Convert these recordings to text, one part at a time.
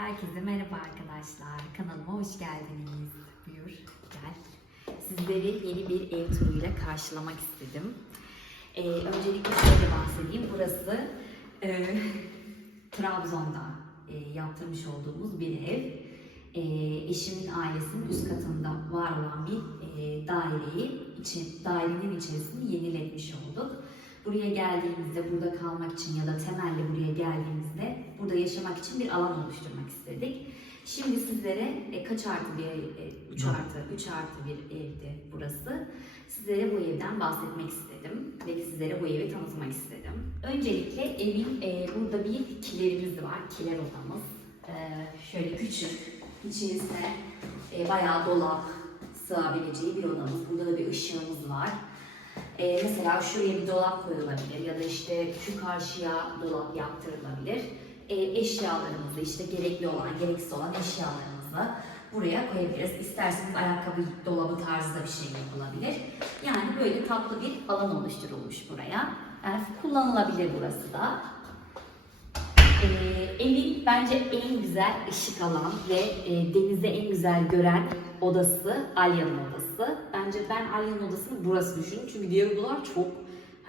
Herkese merhaba arkadaşlar. Kanalıma hoş geldiniz. Buyur, gel. Sizleri yeni bir ev turuyla karşılamak istedim. Ee, öncelikle şöyle bahsedeyim. Burası e, Trabzon'da e, yaptırmış olduğumuz bir ev. E, eşimin ailesinin üst katında var olan bir e, daireyi, için, dairenin içerisini yeniletmiş olduk. Buraya geldiğimizde, burada kalmak için ya da temelli buraya geldiğimizde burada yaşamak için bir alan oluşturmak istedik. Şimdi sizlere e, kaç artı bir ev, 3 Dört. artı, 3 artı bir evdi burası. Sizlere bu evden bahsetmek istedim ve sizlere bu evi tanıtmak istedim. Öncelikle evin e, burada bir kilerimiz var, kiler odamız. E, şöyle küçük, içerisine e, bayağı dolap sığabileceği bir odamız. Burada da bir ışığımız var. Ee, mesela şuraya bir dolap koyulabilir ya da işte şu karşıya dolap yaptırılabilir. Ee, eşyalarımızı işte gerekli olan, gereksiz olan eşyalarımızı buraya koyabiliriz. İsterseniz ayakkabı dolabı tarzında bir şey yapılabilir. Yani böyle tatlı bir alan oluşturulmuş buraya. Yani kullanılabilir burası da. Ee, evin bence en güzel ışık alan ve e, denize en güzel gören odası Alya'nın odası. Bence ben Alya'nın odasını burası düşündüm çünkü diğer odalar çok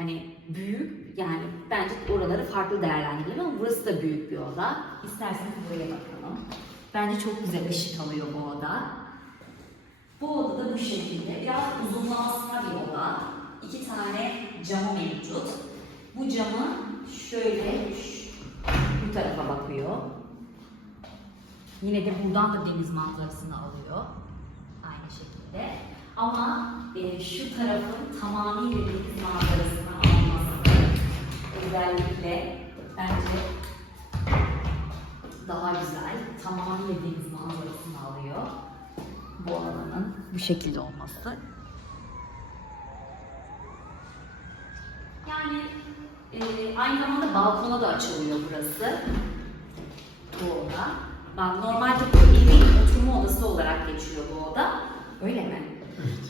hani büyük yani bence oraları farklı değerlendirilir ama burası da büyük bir oda. İsterseniz buraya bakalım. Bence çok güzel ışık alıyor bu oda. Bu oda da bu şekilde. Biraz uzunlamasına bir oda. İki tane camı mevcut. Bu camı şöyle bu tarafa bakıyor. Yine de buradan da deniz manzarasını alıyor. Aynı şekilde. Ama e, şu tarafın tamamıyla deniz manzarasını alması özellikle bence daha güzel. Tamamıyla deniz manzarasını alıyor. Bu alanın bu şekilde olması. Yani e, aynı zamanda balkona da açılıyor burası. Bu oda. Normalde bu evin oturma odası olarak geçiyor bu oda. Öyle mi?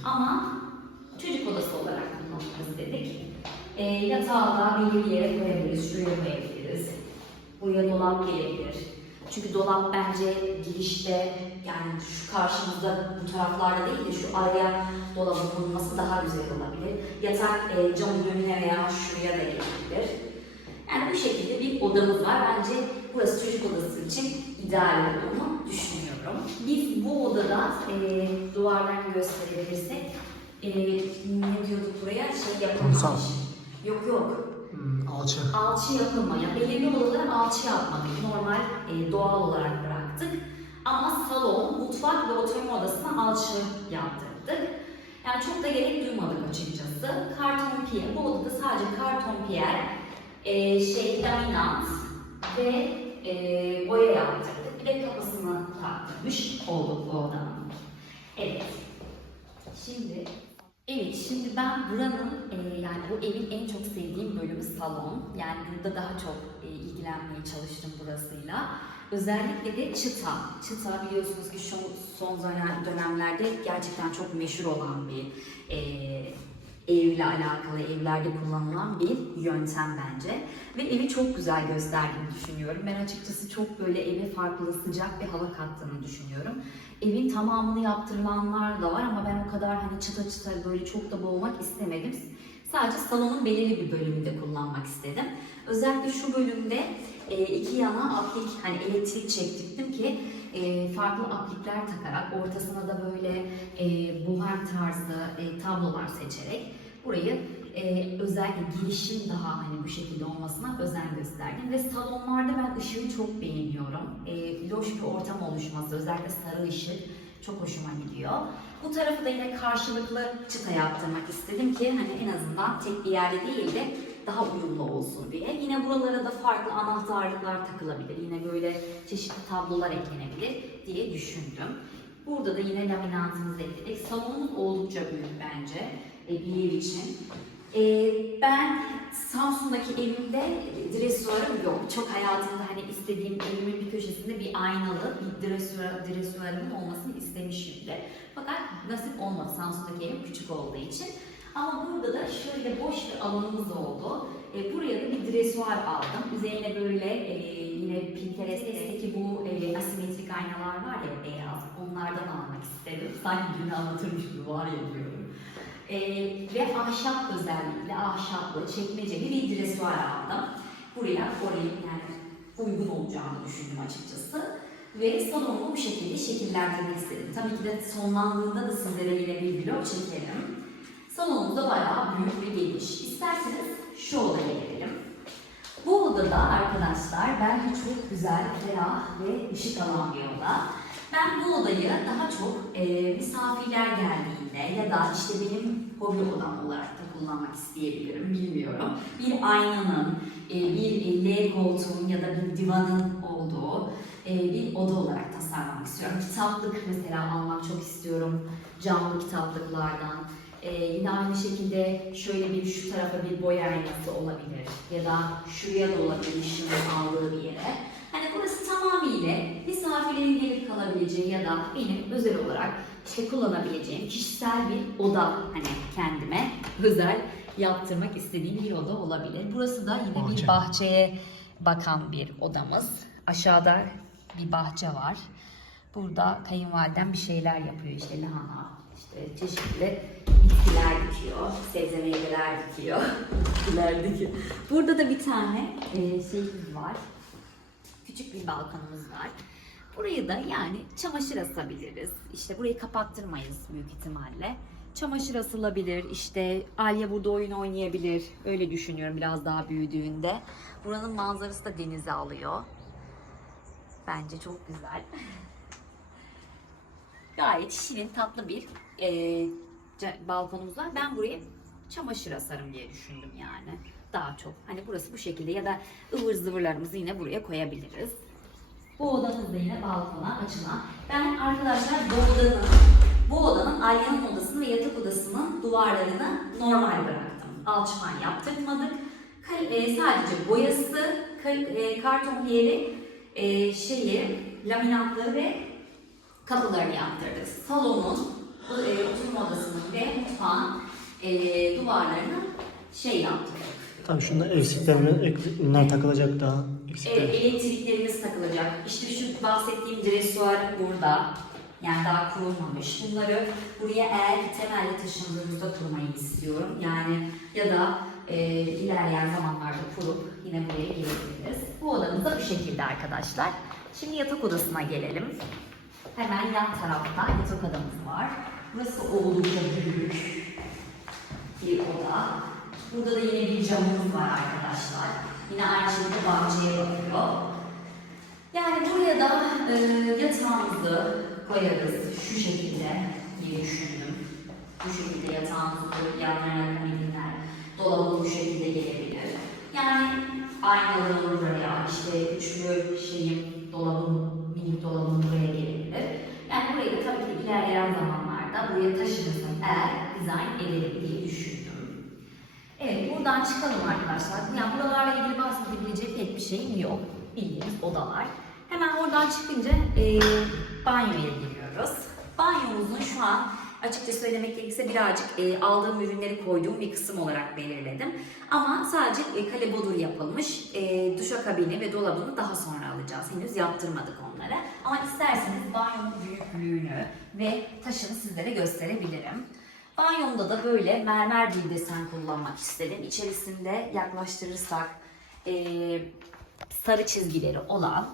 Ama çocuk odası olarak kullanmak istedik. E, yatağı belli bir yere koyabiliriz. Şuraya koyabiliriz. Buraya dolap gelebilir. Çünkü dolap bence girişte yani şu karşımızda bu taraflarda değil de şu araya dolabın bulunması daha güzel olabilir. Yatak e, camın önüne veya şuraya da gelebilir. Yani bu şekilde bir odamız var. Bence burası çocuk odası için ideal olduğunu düşünüyorum. Biz bu odada e, duvardan gösterebilirsek e, ne diyorduk buraya? Şey yapılmamış. Kumsal. Yok yok. Hmm, alçı. Alçı yapılma. Yani belirli odalara alçı yapmadık. Normal e, doğal olarak bıraktık. Ama salon, mutfak ve oturma odasına alçı yaptırdık. Yani çok da gerek duymadık açıkçası. Karton piyer, bu odada sadece karton piyer, e, şey laminat ve e, boya yaptırdık. Bir de kapısını taktırmış olduk odanın. Evet. Şimdi Evet, şimdi ben buranın e, yani bu evin en çok sevdiğim bölümü salon. Yani burada daha çok e, ilgilenmeye çalıştım burasıyla. Özellikle de çıta. Çıta biliyorsunuz ki son dönem- dönemlerde gerçekten çok meşhur olan bir e, evle alakalı, evlerde kullanılan bir yöntem bence. Ve evi çok güzel gösterdiğini düşünüyorum. Ben açıkçası çok böyle eve farklı, sıcak bir hava kattığını düşünüyorum. Evin tamamını yaptırılanlar da var ama ben o kadar hani çıta çıta böyle çok da boğmak istemedim. Sadece salonun belirli bir bölümünde kullanmak istedim. Özellikle şu bölümde e, iki yana aplik hani elektrik çektirdim ki e, farklı aplikler takarak ortasına da böyle e, buhar tarzı tablolar seçerek burayı e, özellikle girişin daha hani bu şekilde olmasına özen gösterdim ve salonlarda ben ışığı çok beğeniyorum. E, loş bir ortam oluşması özellikle sarı ışık çok hoşuma gidiyor. Bu tarafı da yine karşılıklı çıta yaptırmak istedim ki hani en azından tek bir yerde değil de daha uyumlu olsun diye. Yine buralara da farklı anahtarlıklar takılabilir. Yine böyle çeşitli tablolar eklenebilir diye düşündüm. Burada da yine laminatımızı ekledik. Salonumuz oldukça büyük bence e, bir ev için. E, ben Samsun'daki evimde dresuarım yok. Çok hayatımda hani istediğim evimin bir köşesinde bir aynalı bir dresuar, dresuarımın olmasını istemişim de. Fakat nasip olmadı Samsun'daki evim küçük olduğu için. Ama burada da şöyle boş bir alanımız oldu. E, buraya da bir dresuar aldım. Üzerine böyle e, yine Pinterest'teki bu e, asimetrik aynalar var ya beyaz, onlardan almak istedim. Sanki günü anlatırmış gibi var ya diyorum. E, ve ahşap özellikle ahşaplı, çekmeceli bir dresuar aldım. Buraya orayı yani uygun olacağını düşündüm açıkçası. Ve salonumu bu şekilde şekillendirmek istedim. Tabii ki de sonlandığında da sizlere yine bir vlog çekerim. Salonumuz da bayağı büyük ve geniş. İsterseniz şu odaya gelelim. Bu odada arkadaşlar bence çok güzel, ferah ve ışık alan bir oda. Ben bu odayı daha çok e, misafirler geldiğinde ya da işte benim hobi odam olarak da kullanmak isteyebilirim, bilmiyorum. Bir aynanın, e, bir L koltuğun ya da bir divanın olduğu e, bir oda olarak tasarlamak istiyorum. Kitaplık mesela almak çok istiyorum, camlı kitaplıklardan. Ee, yine aynı şekilde şöyle bir şu tarafa bir boy aynası olabilir ya da şuraya da olabilir ışığın aldığı bir yere. Hani burası tamamıyla misafirlerin gelip kalabileceği ya da benim özel olarak işte kullanabileceğim kişisel bir oda hani kendime özel yaptırmak istediğim bir oda olabilir. Burası da yine bir Bahçe. bahçeye bakan bir odamız. Aşağıda bir bahçe var. Burada kayınvalidem bir şeyler yapıyor işte lahana, işte çeşitli bitkiler dikiyor, sebze meyveler dikiyor, bitkiler dikiyor. Burada da bir tane e, şeyimiz var, küçük bir balkonumuz var. Burayı da yani çamaşır asabiliriz. İşte burayı kapattırmayız büyük ihtimalle. Çamaşır asılabilir, işte Alya burada oyun oynayabilir. Öyle düşünüyorum biraz daha büyüdüğünde. Buranın manzarası da denize alıyor. Bence çok güzel. Gayet şirin, tatlı bir e, balkonumuz var. Ben buraya çamaşır asarım diye düşündüm yani. Daha çok. Hani burası bu şekilde ya da ıvır zıvırlarımızı yine buraya koyabiliriz. Bu odamız da yine balkona açılan. Ben arkadaşlar bu odanın, bu odanın Alya'nın odasını ve yatak odasının duvarlarını normal bıraktım. Alçıpan yaptırmadık. Kal- e, sadece boyası, kal- e, karton yeri, e, şeyi, laminatları ve kapılarını yaptırdık. Salonun, e, oturma odasının ve mutfağın e, duvarlarını şey yaptırdık. Tabii şunda eksiklerine ek- ünler takılacak daha. E, Eksikler. elektriklerimiz takılacak. İşte şu bahsettiğim dresuar burada. Yani daha kurulmamış. Bunları buraya eğer ki temelde taşındığımızda kurmayı istiyorum. Yani ya da e, ilerleyen zamanlarda kurup yine buraya gelebiliriz. Bu odamız da bu şekilde arkadaşlar. Şimdi yatak odasına gelelim. Hemen yan tarafta yatak odamız var. Burası oldukça büyük bir oda. Burada da yine bir camımız var arkadaşlar. Yine aynı şekilde bahçeye bakıyor. Yani buraya da e, yatağımızı koyarız şu şekilde diye düşündüm. Bu şekilde yatağımızı yanlarına komodinler, dolabı bu şekilde gelebilir. Yani aynalarım buraya, işte üçlü şeyim, dolabım, minik dolabım buraya gelebilir. Yani burayı tabii ki ilerleyen zamanlarda buraya taşınırsam eğer dizayn ederim diye. Evet buradan çıkalım arkadaşlar. Yani buralarla ilgili bahsedebileceğim pek bir şeyim yok. Bildiğimiz odalar. Hemen oradan çıkınca e, banyoya giriyoruz. Banyomuzun şu an açıkça söylemek gerekirse birazcık e, aldığım ürünleri koyduğum bir kısım olarak belirledim. Ama sadece e, kale yapılmış. E, duşakabini ve dolabını daha sonra alacağız. Henüz yaptırmadık onlara. Ama isterseniz banyonun büyüklüğünü ve taşını sizlere gösterebilirim. Banyomda da böyle mermer bir desen kullanmak istedim. İçerisinde yaklaştırırsak eee, sarı çizgileri olan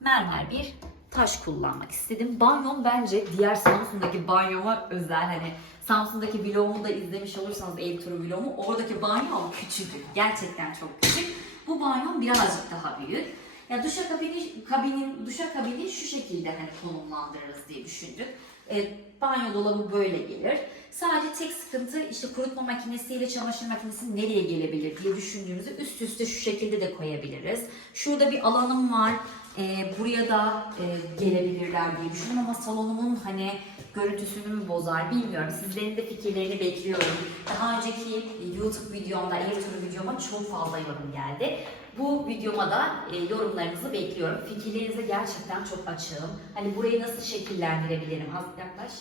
mermer bir taş kullanmak istedim. Banyom bence diğer Samsun'daki banyoma özel. Hani Samsun'daki vlogumu da izlemiş olursanız ev turu vlogumu oradaki banyom küçücük. Gerçekten çok küçük. Bu banyom birazcık daha büyük. Ya duşakabini kabinin duşakabini şu şekilde hani konumlandırırız diye düşündük. E, banyo dolabı böyle gelir. Sadece tek sıkıntı işte kurutma makinesiyle çamaşır makinesi nereye gelebilir diye düşündüğümüzde üst üste şu şekilde de koyabiliriz. Şurada bir alanım var. E, buraya da e, gelebilirler diye düşündüm ama salonumun hani görüntüsünü mü bozar bilmiyorum. Sizlerin de fikirlerini bekliyorum. Daha önceki YouTube videomda, turu videoma çok fazla yorum geldi. Bu videoma da e, yorumlarınızı bekliyorum. Fikirlerinize gerçekten çok açığım. Hani burayı nasıl şekillendirebilirim? Az yaklaş.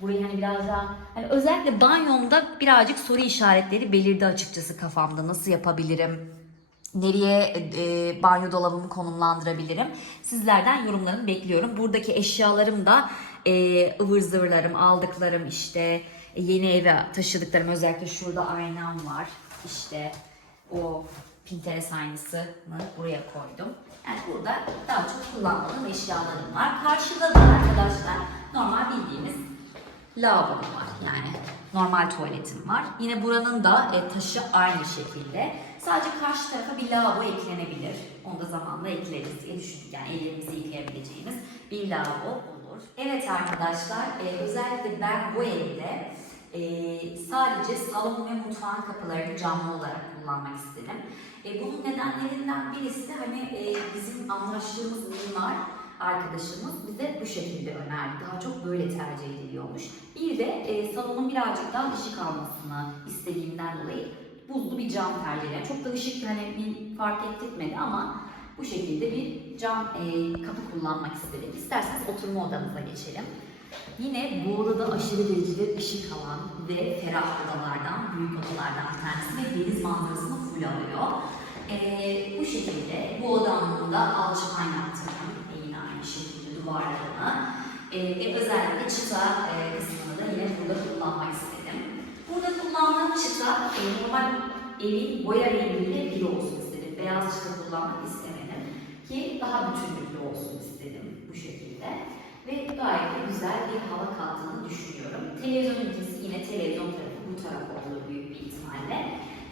Burayı hani biraz daha hani özellikle banyomda birazcık soru işaretleri belirdi açıkçası kafamda. Nasıl yapabilirim? Nereye e, banyo dolabımı konumlandırabilirim? Sizlerden yorumlarını bekliyorum. Buradaki eşyalarım da e, ıvır zıvırlarım, aldıklarım işte e, yeni eve taşıdıklarım özellikle şurada aynam var. İşte o Pinterest aynısını buraya koydum. Yani burada daha çok kullanmadığım eşyalarım var. Karşıda da arkadaşlar normal bildiğimiz lavabom var yani normal tuvaletim var. Yine buranın da e, taşı aynı şekilde. Sadece karşı tarafa bir lavabo eklenebilir. Onu da zamanla ekleriz diye düşündük. Yani ellerimizi yıkayabileceğimiz bir lavabo olur. Evet arkadaşlar e, özellikle ben bu evde e, sadece salon ve mutfağın kapılarını camlı olarak kullanmak istedim. E, bunun nedenlerinden birisi hani e, bizim anlaştığımız mimar arkadaşımız bize bu şekilde önerdi. Daha çok böyle tercih ediliyormuş. Bir de e, salonun birazcık daha ışık almasını istediğimden dolayı buzlu bir cam tercih ederim. Çok da ışık hani fark ettirmedi ama bu şekilde bir cam e, kapı kullanmak istedim. İsterseniz oturma odamıza geçelim. Yine bu odada aşırı derecede ışık alan ve ferah odalardan, büyük odalardan bir tanesi ve deniz manzarasını full alıyor. Ee, bu şekilde bu odamın da alçıpan yaptırdım. E, aynı şekilde duvarlarına. Ee, ve özellikle çıta e, kısmını da yine burada kullanmak istedim. Burada kullandığım çıta e, normal evin boya rengiyle bir olsun istedim. Beyaz çıta kullanmak istemedim. Ki daha bütünlüklü olsun istedim bu şekilde. Ve gayet de güzel bir hava kattığını düşünüyorum. Televizyon ünitesi yine televizyon tarafı bu tarafa olur büyük bir ihtimalle.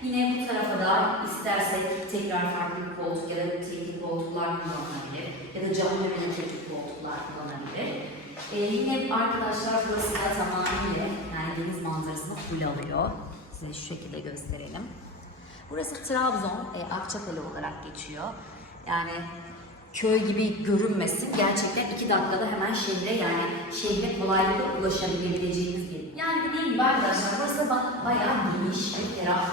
Yine bu tarafa da istersek tekrar farklı bir koltuk ya da tekli koltuklar kullanılabilir. Ya da cam ömreli tekli koltuklar kullanılabilir. Ee, yine arkadaşlar burası da tamamıyla yani deniz manzarasını full alıyor. Size şu şekilde gösterelim. Burası Trabzon, e, Akçakale olarak geçiyor. Yani köy gibi görünmesin. Gerçekten iki dakikada hemen şehre yani şehre kolaylıkla ulaşabileceğimiz bir. Yani dediğim gibi arkadaşlar burası ba- bayağı geniş ve ferah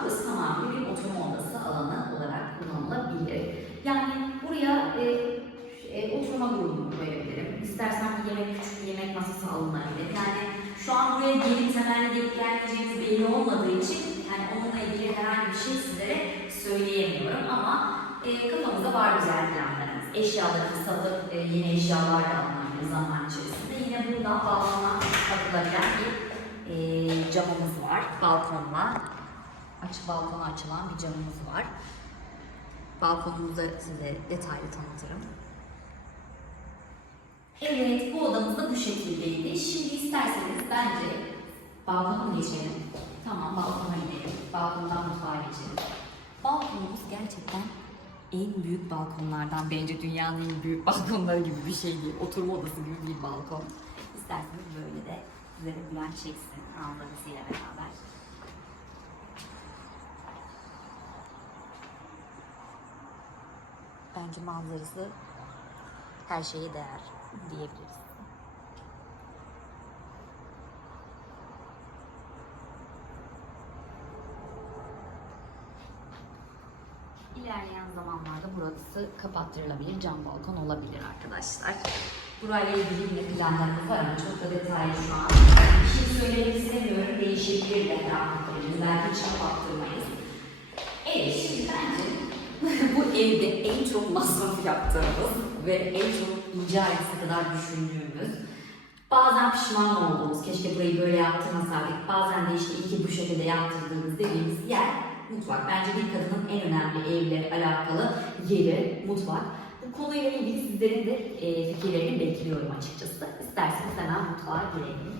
Burası tamamen bir oturma odası alanı olarak kullanılabilir. Yani buraya e, e, oturma grubu koyabilirim. İstersen bir yemek, küçük bir yemek masası alınabilir. Yani şu an buraya gelip temelli gelip gelmeyeceğimiz belli olmadığı için yani onunla ilgili herhangi bir şey sizlere söyleyemiyorum ama e, kafamızda var güzel planlarımız. Eşyalarımızı satıp e, yeni eşyalar da alınabilir zaman içerisinde. Yine buradan balkona bakılabilen bir e, camımız var. Balkonla aç balkona açılan bir camımız var. Balkonumuzu size detaylı tanıtırım. Evet, bu odamız da bu şekildeydi. Şimdi isterseniz bence balkona mı geçelim? Tamam, balkona gidelim. Balkondan mutfağa geçelim. Balkonumuz gerçekten en büyük balkonlardan bence dünyanın en büyük balkonları gibi bir şey değil. Oturma odası gibi bir balkon. İsterseniz böyle de size güven çeksin anlarınızıyla beraber. Bence manzarası her şeye değer diyebiliriz. İlerleyen zamanlarda burası kapattırılabilir cam balkon olabilir arkadaşlar. Burayla ilgili yine planlarımız var ama çok da detaylı şu an. Bir şey söylemek istemiyorum. Değişebilir de Belki hiç. Evet şimdi bence bu evde en çok masraf yaptığımız ve en çok ince ayrıntısı kadar düşündüğümüz Bazen pişman olduğumuz, keşke burayı böyle yaptırmasaydık. Bazen de işte iyi ki bu şekilde yaptırdığımız dediğimiz yer mutfak. Bence bir kadının en önemli evle alakalı yeri mutfak. Bu konuyla ilgili sizlerin de e, fikirlerini bekliyorum açıkçası. İsterseniz hemen mutfağa girelim.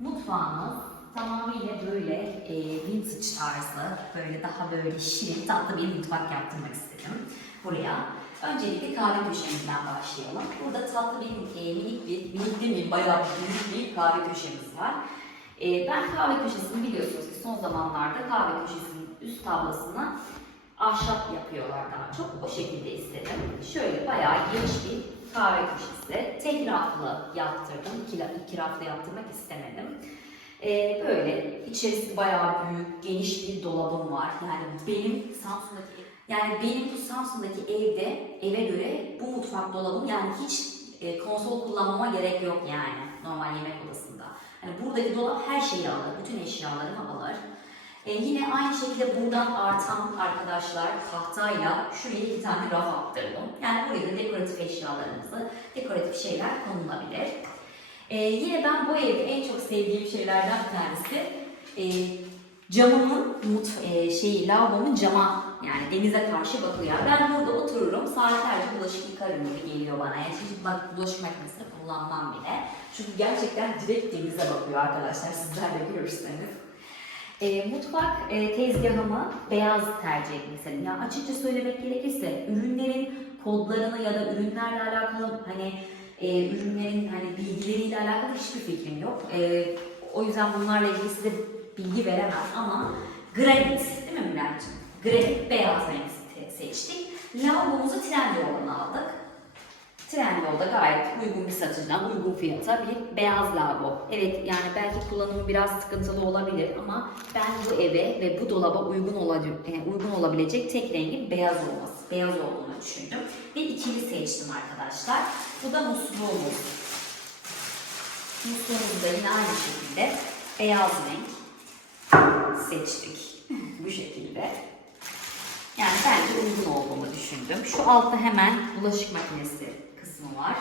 Mutfağımız tamamıyla böyle e, vintage tarzı, böyle daha böyle şirin, tatlı bir mutfak yaptırmak istedim buraya. Öncelikle kahve köşemizden başlayalım. Burada tatlı bir e, minik bir, minik değil mi? Bayağı büyük bir kahve köşemiz var. E, ben kahve köşesini biliyorsunuz ki son zamanlarda kahve köşesinin üst tablasına ahşap yapıyorlar daha çok. O şekilde istedim. Şöyle bayağı geniş bir kahve köşesi. Tek raflı yaptırdım. İki, iki raflı yaptırmak istemedim. Ee, böyle içerisi bayağı büyük, geniş bir dolabım var. Yani benim Samsun'daki yani benim bu Samsun'daki evde eve göre bu mutfak dolabım yani hiç e, konsol kullanmama gerek yok yani normal yemek odasında. Hani buradaki dolap her şeyi alır, bütün eşyalarımı alır. E, yine aynı şekilde buradan artan arkadaşlar tahtayla şuraya iki tane raf attırdım. Yani buraya da dekoratif eşyalarınızı, dekoratif şeyler konulabilir. E, yine ben bu evde en çok sevdiğim şeylerden bir tanesi e, camımın mut e, şeyi lavabomun cama yani denize karşı bakıyor. Ben burada otururum saatlerce bulaşık yıkarım gibi geliyor bana. Yani hiç bak bulaşık makinesini kullanmam bile. Çünkü gerçekten direkt denize bakıyor arkadaşlar sizler de görürseniz. E, mutfak e, tezgahımı beyaz tercih etmek istedim. Ya açıkça söylemek gerekirse ürünlerin kodlarını ya da ürünlerle alakalı hani e, ürünlerin hani bilgileriyle alakalı hiçbir fikrim yok. E, o yüzden bunlarla ilgili size bilgi veremem ama granit değil mi Bülent'ciğim? Granit beyaz renk se- seçtik. Lavabomuzu Trendyol'dan aldık. Trendyol'da gayet uygun bir satıcıdan, uygun fiyata bir beyaz lavabo. Evet yani belki kullanımı biraz sıkıntılı olabilir ama ben bu eve ve bu dolaba uygun, olacak, uygun olabilecek tek rengin beyaz olması, beyaz olduğunu düşündüm. Ve ikili seçtim arkadaşlar. Bu da musluğumuz. Musluğumuzu da yine aynı şekilde beyaz renk seçtik. bu şekilde. Yani bence uygun olduğunu düşündüm. Şu altta hemen bulaşık makinesi kısmı var.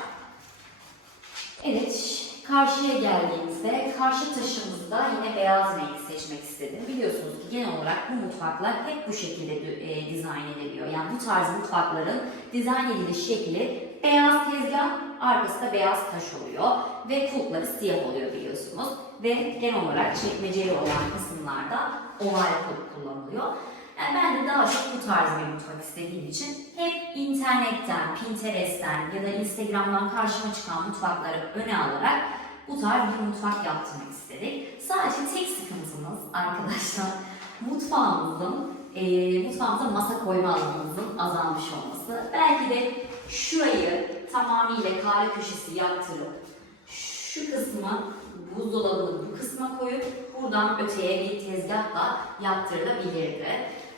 Evet, karşıya geldiğimizde karşı taşımızda yine beyaz renk seçmek istedim. Biliyorsunuz ki genel olarak bu mutfaklar hep bu şekilde e, dizayn ediliyor. Yani bu tarz mutfakların dizayn ediliş şekli beyaz tezgah, arkası da beyaz taş oluyor ve kulpları siyah oluyor biliyorsunuz. Ve genel olarak çekmeceli olan kısımlarda oval kulp kullanılıyor. Yani ben de daha çok bu tarz bir mutfak istediğim için hep internetten, Pinterest'ten ya da Instagram'dan karşıma çıkan mutfakları öne alarak bu tarz bir mutfak yaptırmak istedik. Sadece tek sıkıntımız arkadaşlar mutfağımızın, e, mutfağımıza masa koyma alanımızın azalmış olması. Belki de şurayı tamamıyla kahve köşesi yaptırıp şu kısmı buzdolabını bu kısma koyup buradan öteye bir tezgahla yaptırılabilirdi.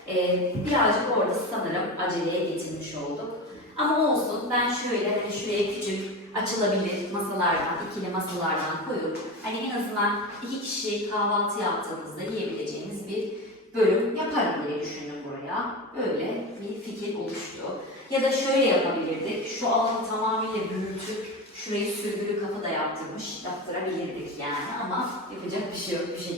Ee, birazcık orada sanırım aceleye getirmiş olduk. Ama olsun ben şöyle hani şuraya küçük açılabilir masalardan, ikili masalardan koyup hani en azından iki kişi kahvaltı yaptığımızda yiyebileceğimiz bir bölüm yaparım diye düşündüm buraya. Böyle bir fikir oluştu. Ya da şöyle yapabilirdik. Şu altı tamamıyla büyütüp şurayı sürgülü kapı da yaptırmış, yaptırabilirdik yani ama yapacak bir şey yok şekilde oldu.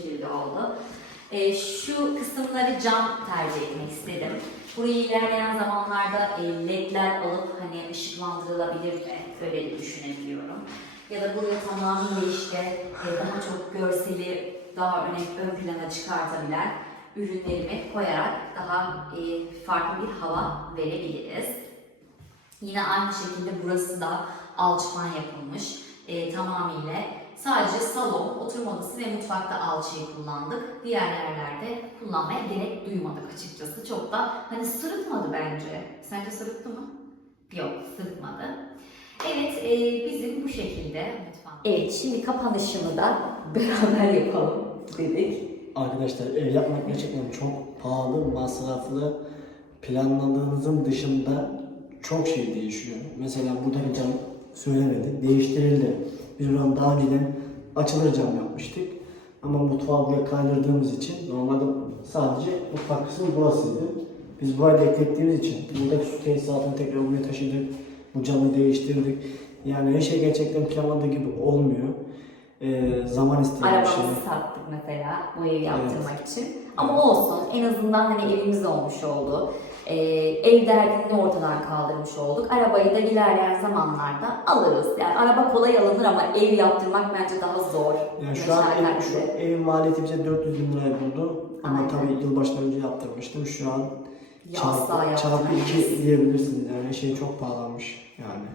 Ee, şu kısımları cam tercih etmek istedim. Burayı ilerleyen zamanlarda e, ledler alıp hani ışıklandırılabilir de öyle düşünebiliyorum. Ya da buraya tamamıyla işte e, daha çok görseli daha öne, ön plana çıkartabilen ürünlerimi koyarak daha e, farklı bir hava verebiliriz. Yine aynı şekilde burası da alçıpan yapılmış e, tamamıyla. Sadece salon, oturma odası ve mutfakta alçıyı kullandık. Diğer yerlerde kullanmaya gerek duymadık açıkçası. Çok da hani sırıtmadı bence. Sence sırıttı mı? Yok, sırıtmadı. Evet, e, bizim bu şekilde mutfak. Evet, şimdi kapanışını da beraber yapalım dedik. Arkadaşlar ev yapmak gerçekten çok pahalı, masraflı. Planladığınızın dışında çok şey değişiyor. Mesela buradaki cam söylemedi, değiştirildi. Biz buranın daha önceden açılır cam yapmıştık. Ama mutfağı buraya kaydırdığımız için normalde sadece mutfak kısmı burasıydı. Biz burayı da eklettiğimiz için buradaki su tesisatını tekrar buraya taşıdık. Bu camı değiştirdik. Yani her şey gerçekten planladığı gibi olmuyor. Ee, zaman isteyen bir şey. Arabamızı sattık mesela bu evi yaptırmak için. Ama olsun en azından hani evimiz olmuş oldu. Ee, ev derdini ortadan kaldırmış olduk. Arabayı da ilerleyen zamanlarda alırız. Yani araba kolay alınır ama ev yaptırmak bence daha zor. Yani şu an ev, şu evin maliyeti bize 400 bin lirayı buldu. Ama Aynen. tabii yılbaşından önce yaptırmıştım. Şu an çarpı, çarpı. 2 diyebilirsiniz. Yani şey çok pahalanmış yani.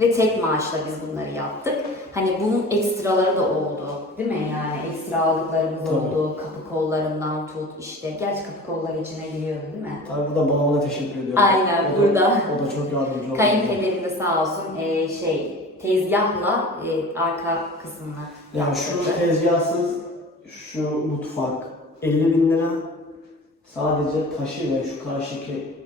Ve tek maaşla biz bunları yaptık. Hani bunun ekstraları da oldu. Değil mi? Yani ekstra aldıklarımız Tabii. oldu. Kapı kollarından tut işte. Gerçi kapı kolları içine giriyordu değil mi? Tabii burada babama da teşekkür ediyorum. Aynen, O da- burada. O da çok yardımcı oldu. Kayınpederim de sağ olsun e, şey tezgahla e, arka kısmını Yani şu tezgahsız şu mutfak 50 bin lira. Sadece taşı ve şu karşıki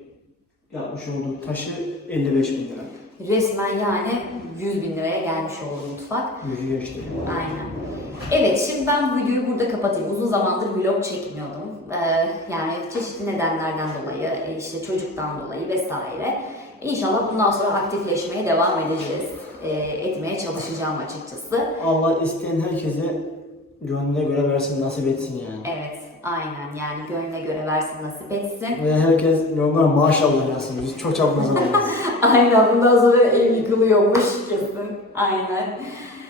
yapmış olduğum taşı 55 bin lira. Resmen yani 100 bin liraya gelmiş oldu mutfak. Yüzü geçti. Aynen. Evet şimdi ben bu videoyu burada kapatayım. Uzun zamandır vlog çekmiyordum. Ee, yani çeşitli nedenlerden dolayı, e, işte çocuktan dolayı vesaire. İnşallah bundan sonra aktifleşmeye devam edeceğiz. Ee, etmeye çalışacağım açıkçası. Allah isteyen herkese gönlüne göre versin, nasip etsin yani. Evet, aynen yani gönlüne göre versin nasip etsin. Ve herkes yorumlara maşallah yazsın. Biz çok çabuk. Aynen bundan sonra ev yıkılıyormuş kesin. Aynen.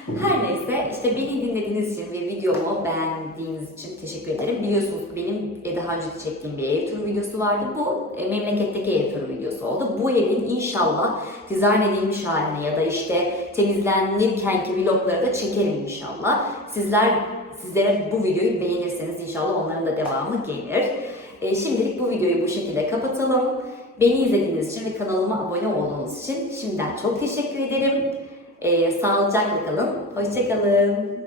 Her neyse işte beni dinlediğiniz için ve videomu beğendiğiniz için teşekkür ederim. Biliyorsunuz benim e, daha önce çektiğim bir ev turu videosu vardı. Bu e, memleketteki ev turu videosu oldu. Bu evin inşallah dizayn edilmiş halini ya da işte temizlenirkenki vlogları da çekerim inşallah. Sizler sizlere bu videoyu beğenirseniz inşallah onların da devamı gelir. E, şimdilik bu videoyu bu şekilde kapatalım. Beni izlediğiniz için ve kanalıma abone olduğunuz için şimdiden çok teşekkür ederim. Ee, sağlıcakla kalın. Hoşçakalın.